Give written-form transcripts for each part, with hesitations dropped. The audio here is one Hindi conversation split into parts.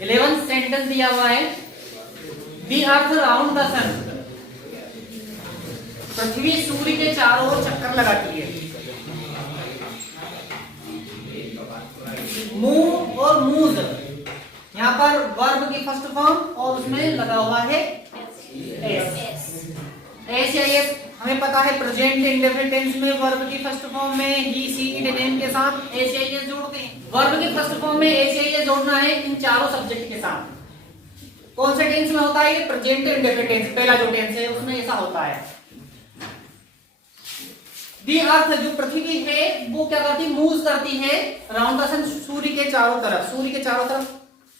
11 सेंटेंस दिया हुआ है। दी अर्थ राउंड द सन, पृथ्वी सूर्य के चारों ओर चक्कर लगाती है। मूव और मूव, यहाँ पर वर्ब की फर्स्ट फॉर्म और उसमें लगा हुआ है एस। एस या एस हमें पता है प्रेजेंट इंडेफिनिट टेंस में वर्ब की फर्स्ट फॉर्म में ही सी इट नेम के साथ एस या एस जोड़ते हैं। वर्ब की फर्स्ट फॉर्म में एस या एस जोड़ना है इन चारों सब्जेक्ट के साथ। कौन से टेंस में होता है ये? प्रेजेंट इंडेफिनिट टेंस, पहला जो टेंस है उसमें ऐसा होता है। दी अर्थ जो पृथ्वी है वो क्या करती है? मूव करती है राउंड द सन, सूर्य के चारों तरफ। सूर्य के चारों तरफ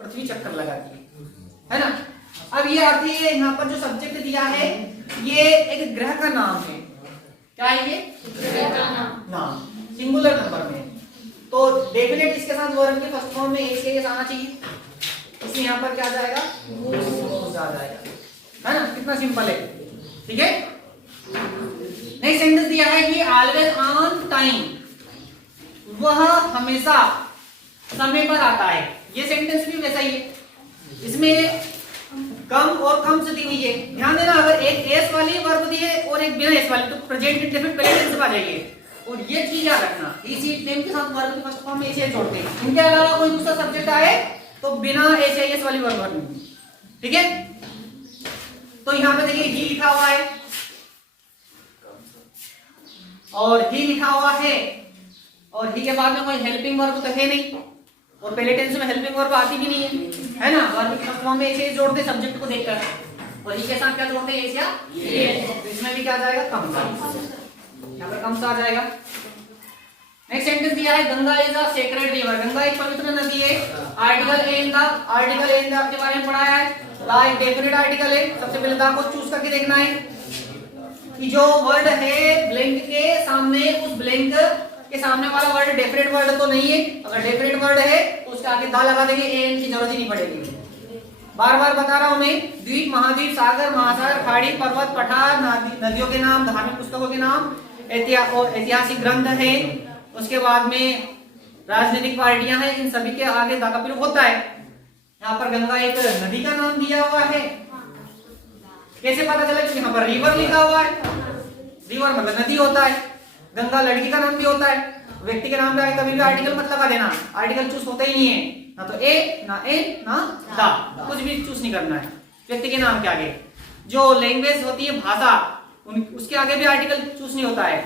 पृथ्वी चक्कर लगाती है ना। अब ये अर्थ है, यहाँ पर जो सब्जेक्ट दिया है ये एक ग्रह का नाम है। क्या है ये? ग्रह का नाम, सिंगुलर नंबर में। तो डेफिनेट इसके साथ वर्ब के फर्स्ट फॉर्म में एस या एस आना चाहिए, इसलिए यहाँ पर क्या आ जाएगा? मूव आ जाएगा, है ना। कितना सिंपल है, ठीक है। नेक्स्ट सेंटेंस दिया है कि ऑलवेज ऑन टाइम, वह हमेशा समय पर आता है। ये सेंटेंस भी वैसा ही है, इसमें कम और कम से दी हुई है। ध्यान देना, अगर एक एस वाली वर्ब दी है और एक बिना एस वाली तो प्रेजेंट इंडेफिनिट पहले टेंस में आ जाएगी। और ये चीज याद रखना, इसी टेंस के साथ वर्ब की फर्स्ट फॉर्म में एस या एस जोड़ते हैं। इनके अलावा कोई दूसरा सब्जेक्ट आए तो बिना एस या एस वाली वर्ब भरनी, ठीक है। तो यहाँ पे देखिए ही लिखा हुआ है और ही लिखा हुआ है, और ही के बाद में कोई हेल्पिंग वर्ब तो है नहीं, और पहले टेंस में हेल्पिंग वर्ब आती भी नहीं है ना। वर्ब की फर्स्ट फॉर्म में एस जोड़ते सब्जेक्ट को देखकर, और ही के साथ क्या जोड़ते हैं? एस या एस। तो इसमें भी क्या आ जाएगा? कम सा, यहाँ पर कम सा आ जाएगा। नेक्स्ट सेंटेंस दिया है Ganga is a sacred river, Ganga एक पवित्र नदी है। Article a in the, article a in the आपके बारे में पढ़ाया है। द एक डेफिनेट आर्टिकल है। सबसे पहले द को चूज करके देखना है कि जो वर्ड है ब्लैंक के सामने, उस ब्लैंक के सामने वाला वर्ड डेफिनेट वर्ड तो नहीं है। अगर डेफिनेट वर्ड है तो उसके आगे द लगा देंगे, ए एन की जरूरत ही नहीं पड़ेगी। बार बार बता रहा हूं मैं, द्वीप, महाद्वीप, सागर, महासागर, खाड़ी, पर्वत, पठार, नदियों के नाम, धार्मिक पुस्तकों के नाम, ऐतिहासिक ग्रंथ है, उसके बाद में राजनीतिक पार्टियां हैं, इन सभी के आगे द का प्रयोग होता है। यहाँ पर गंगा एक नदी का नाम दिया हुआ है। कैसे पता चला? कि यहाँ पर रिवर लिखा हुआ है, रिवर मतलब नदी होता है। गंगा लड़की का नाम भी होता है। व्यक्ति के नाम पे आगे कभी भी आर्टिकल मत लगा देना, आर्टिकल चूज होता ही नहीं है, ना तो ए ना एन ना द, कुछ भी चूज नहीं करना है व्यक्ति के नाम के आगे। जो लैंग्वेज होती है, भाषा, उसके आगे भी आर्टिकल चूज नहीं होता है।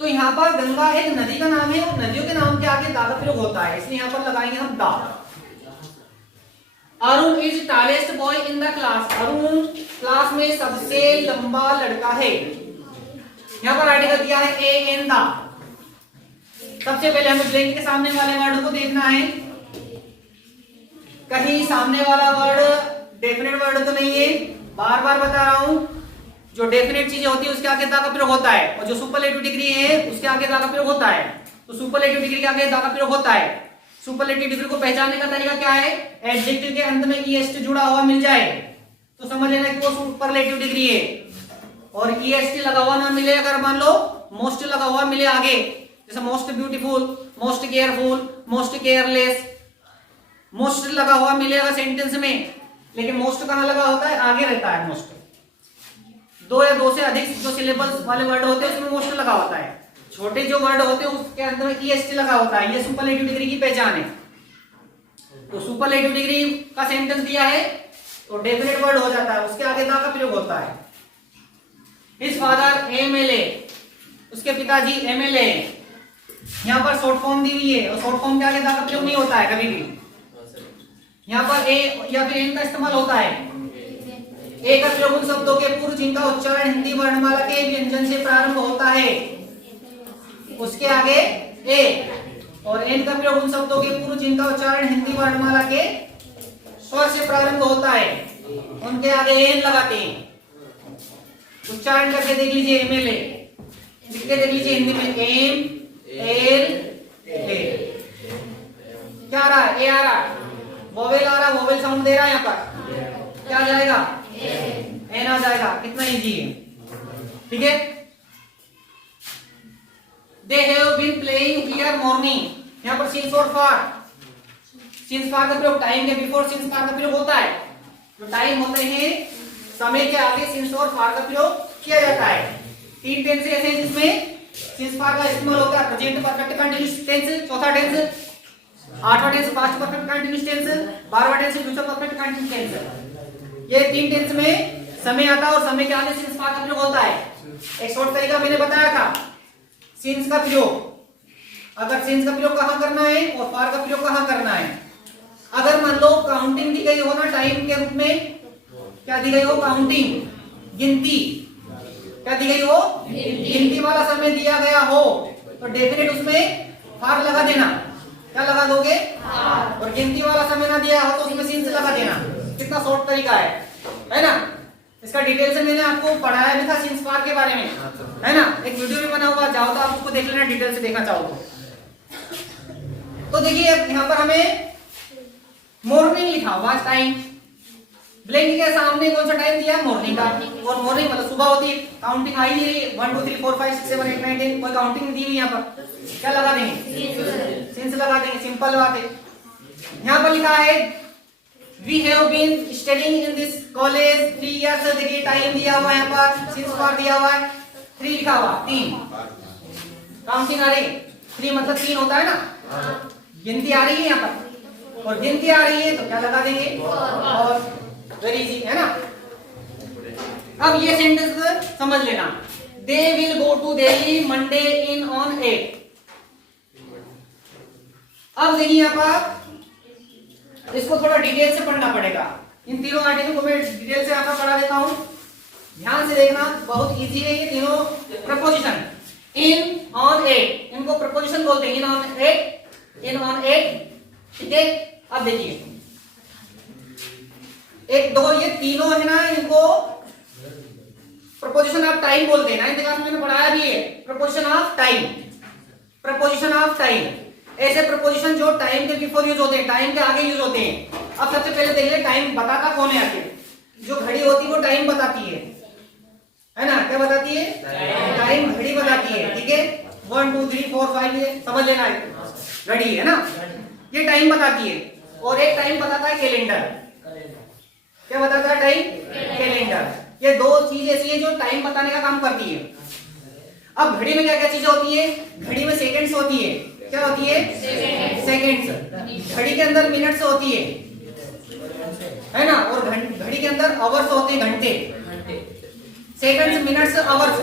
तो यहाँ पर गंगा एक नदी का नाम है और नदियों के नाम के आगे द का प्रयोग होता है, इसलिए यहाँ पर लगाएंगे हम the. Arun is tallest boy in the class, Arun class में सबसे लंबा लड़का है। यहाँ पर आर्टिकल दिया है ए एन द। सबसे पहले हमें ब्लैंक के सामने वाले वर्ड को देखना है, कहीं सामने वाला वर्ड डेफिनेट वर्ड तो नहीं है। बार बार बता रहा हूं, जो डेफिनेट चीजें होती है उसके आगे द का प्रयोग होता है, और जो सुपरलेटिव डिग्री है उसके आगे द का प्रयोग होता है। तो सुपरलेटिव डिग्री के आगे द का प्रयोग होता है। सुपरलेटिव डिग्री को पहचानने का तरीका क्या है? एडजेक्टिव के अंत में ईएसटी जुड़ा हुआ मिल जाए तो समझ लेना कि वो सुपरलेटिव डिग्री है, और ईएसटी लगा हुआ ना मिले, अगर मान लो मोस्ट लगा हुआ मिले आगे, जैसे most beautiful, most careful, most careless, most लगा हुआ मिलेगा सेंटेंस में, लेकिन मोस्ट कहां लगा होता है? आगे रहता है मोस्ट। दो या दो से अधिक जो सिलेबल्स वाले वर्ड होते हैं उसमें मोस्ट लगा होता है। छोटे जो वर्ड होते हैं उसके अंदर में ईएसटी लगा होता है। ये सुपरलेटिव डिग्री की पहचान है। तो सुपरलेटिव डिग्री का सेंटेंस दिया है तो डेफिनेट वर्ड हो जाता है, उसके आगे द का प्रयोग होता है। हिज फादर एमएलए, उसके पिताजी एमएलए। यहाँ पर शॉर्ट फॉर्म दी हुई है और शॉर्ट फॉर्म के आगे द का प्रयोग नहीं होता है कभी भी। यहाँ पर ए या फिर एन का इस्तेमाल होता है। ए का प्रयोग उन शब्दों के पूर्व जिनका उच्चारण हिंदी वर्णमाला के व्यंजन से प्रारंभ होता है, उसके आगे ए, और एन का प्रयोग उन शब्दों के पूर्व जिनका उच्चारण हिंदी वर्णमाला के स्वर से प्रारंभ होता है, उनके आगे एन लगाते हैं। उच्चारण करके देख लीजिए, एमएलए लिख के देख लीजिए हिंदी में, एम एल ए। क्या आ रहा है? ए आ रहा है, वोवेल आ रहा है, वोवेल साउंड दे रहा है। यहाँ पर क्या आ जाएगा? एन आ जाएगा। कितना इजी है, ठीक है। They have been playing here morning, यहाँ पर since और for, सिंस पार का प्रयोग टाइम के बिफोर सिंस पार का प्रयोग होता है। जो टाइम होते हैं समय के आगे सिंस और पार का प्रयोग किया जाता है। 3 टेंस ऐसे हैं जिसमें सिंस पार का इस्तेमाल होता है। प्रेजेंट परफेक्ट कंटीन्यूअस टेंस, चौथा टेंस, 8वां tense past perfect continuous tense, 12वां tense future perfect continuous tense. ये 3 टेंस में समय आता है और समय के आगे सिंस पार का प्रयोग होता है। एक शॉर्ट तरीका मैंने बताया था सिंस का प्रयोग। अगर सिंस का प्रयोग कहां करना है और पार का प्रयोग कहां करना है। अगर मान लो काउंटिंग दी गई हो ना टाइम के रूप में, क्या दी गई हो, काउंटिंग, गिनती, क्या दी गई हो, गिनती वाला समय दिया गया हो तो डेफिनेट उसमें फार लगा देना। क्या लगा दोगे, और गिनती वाला समय ना दिया हो तो उसमें सिंस लगा देना। कितना शॉर्ट तरीका है ना। इसका डिटेल से मैंने आपको पढ़ाया भी था सिंस पार के बारे में, है ना। एक वीडियो भी बना हुआ, जाओ तो आप उसको देख लेना, डिटेल से देखना चाहो तो देखिए यहाँ पर हमें मॉर्निंग लिखा हुआ टाइम, ब्लैंक के सामने कौन सा टाइम दिया, मॉर्निंग का। और मॉर्निंग मतलब सुबह होती है, काउंटिंग आई नहीं रही, 1 2 3 4 5 6 7 8 9 10, कोई काउंटिंग नहीं दी हुई। यहाँ पर क्या लगा देंगे, सिंस लगा देंगे, सिंपल बात है। यहाँ पर लिखा है we have been studying in this college 3 years। देखिए टाइम दिया हुआ है, यहाँ पर सिंस पार दिया हुआ है, 3 लिखा हुआ, 3 काउंटिंग आ रही, 3 मतलब 3 होता है ना। गिनती आ रही है यहाँ पर, और गिनती आ रही है तो क्या लगा देंगे, और वेरी इजी, है ना। अब ये सेंटेंस समझ लेना, they will go to Delhi Monday in on 8। अब देखिए यहाँ पर इसको थोड़ा डिटेल से पढ़ना पड़ेगा। इन तीनों आर्टिकल को मैं डिटेल से आपको पढ़ा देता हूं, ध्यान से देखना, बहुत इजी है ये तीनों। प्रपोजिशन इन ऑन 8, इनको प्रपोजिशन बोलते हैं, इन ऑन 8, इन ऑन 8, ठीक है। अब देखिए 1 2 ये तीनों है ना, इनको प्रपोजिशन ऑफ टाइम बोलते हैं। 9th क्लास में मैंने पढ़ाया भी है, preposition of time, preposition of time. ऐसे प्रपोजिशन जो टाइम के बिफोर यूज होते हैं, टाइम के आगे यूज होते हैं। अब सबसे पहले देख ले टाइम बताता कौन है आखिर। जो घड़ी होती है वो टाइम बताती है ना, क्या बताती है, टाइम घड़ी बताती है, ठीक है। 1 2 3 4 5 ये समझ लेना है, घड़ी है ना, ये टाइम बताती है। और एक टाइम बताता है कैलेंडर, क्या बताता है, टाइम, कैलेंडर। ये 2 चीज ऐसी है जो टाइम बताने का काम करती है। अब घड़ी में क्या क्या चीजें होती है, घड़ी में सेकंड्स होती है, क्या होती है, सेकंड्स। घड़ी के अंदर मिनट्स होती है ना, और घड़ी के अंदर आवर्स होते हैं, घंटे। Seconds, minutes, hours.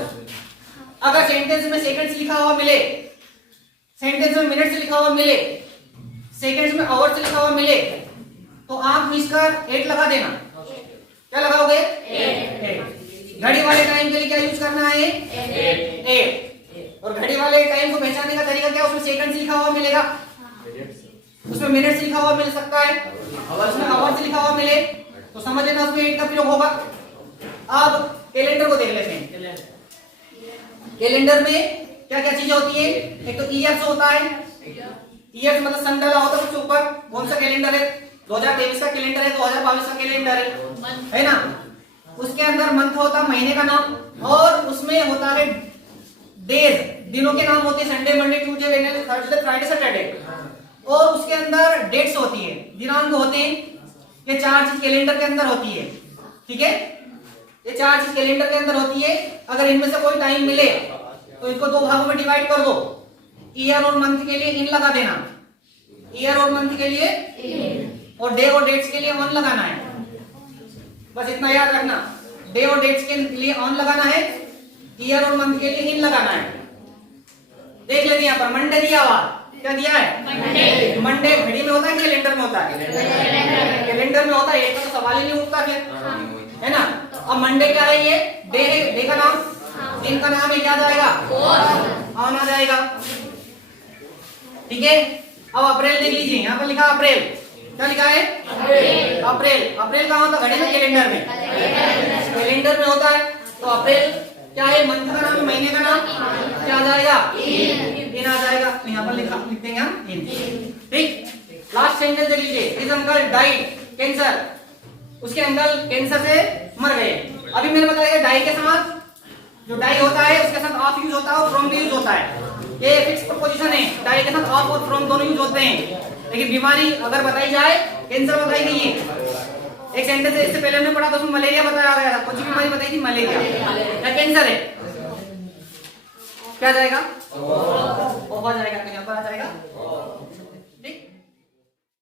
अगर सेंटेंस में सेकंड्स लिखा हुआ मिले, सेंटेंस में मिनट्स लिखा हुआ मिले, सेकंड्स में आवर्स लिखा हुआ मिले, तो आप मिसकर 8 लगा देना। क्या लगाओगे, 8। घड़ी वाले टाइम के लिए क्या यूज करना है, 8। और घड़ी वाले टाइम को पहचानने का तरीका क्या, उसमें सेकंड्स लिखा हुआ मिलेगा, उसमें मिनट्स लिखा हुआ मिल सकता है, उसमें आवर्स लिखा हुआ मिले तो समझ लेना उसमें 8 का प्रयोग होगा। अब कैलेंडर को देख लेते हैं। कैलेंडर में क्या क्या चीजें होती है, एक तो ईयर्स होता है, ईयर्स मतलब सन डाला होता है उसके ऊपर। कौन सा कैलेंडर है, 2023 का कैलेंडर है, 2022 का कैलेंडर है ना। उसके अंदर मंथ होता है, महीने का नाम, और उसमें होता है डेज, दिनों के नाम होते हैं, Sunday Monday Tuesday Wednesday Thursday Friday Saturday. और उसके अंदर डेट्स होती है, दिनांक होते हैं। ये 4 चीज कैलेंडर के अंदर होती है, ठीक है। ये 4 चीज कैलेंडर के अंदर होती है। अगर इनमें से कोई टाइम मिले तो इसको 2 भागों में डिवाइड कर दो। ईयर और मंथ के लिए इन लगा देना, ईयर और मंथ के लिए, और डे और डेट्स के लिए ऑन लगाना है। बस इतना याद रखना, डे और डेट्स के लिए ऑन लगाना है, ईयर और मंथ के लिए इन लगाना है। देख लेते हैं यहाँ पर मंडे दिया हुआ, क्या दिया है, मंडे। घड़ी में होता है, कैलेंडर में होता है, कैलेंडर में होता है, एक तो सवाल ही नहीं उठता फिर, है ना। अब मंडे क्या है, ये डे है, डे का नाम, दिन का नाम है, क्या आ जाएगा, ऑन आ जाएगा, ठीक है। अब अप्रैल देख लीजिए, यहाँ पर लिखा अप्रैल, क्या लिखा है, अप्रैल। अप्रैल कहाँ होता है, घड़ी में, कैलेंडर में, कैलेंडर में होता है। तो अप्रैल क्या है, मंथ का नाम, महीने का नाम, क्या आ जाएगा, इन आ जाएगा। तो यहाँ पर लिख देंगे हम इन, ठीक। लास्ट सेंटेंस देख लीजिए, इस अंकल डाइड कैंसर, उसके अंकल कैंसर से मर गए। अभी मैंने बताया डाई के साथ, जो डाई होता है उसके साथ ऑफ यूज होता है और फ्रॉम भी यूज होता है। ये फिक्स प्रपोजिशन है, डाई के साथ ऑफ और फ्रॉम दोनों यूज होते हैं। लेकिन बीमारी अगर बताई जाए, कैंसर बताई गई है, एक सेंटेंस है, इससे पहले हमने पढ़ा था उसमें मलेरिया बताया गया था, कौन सी बीमारी बताई थी? मलेरिया या कैंसर है, क्या जाएगा?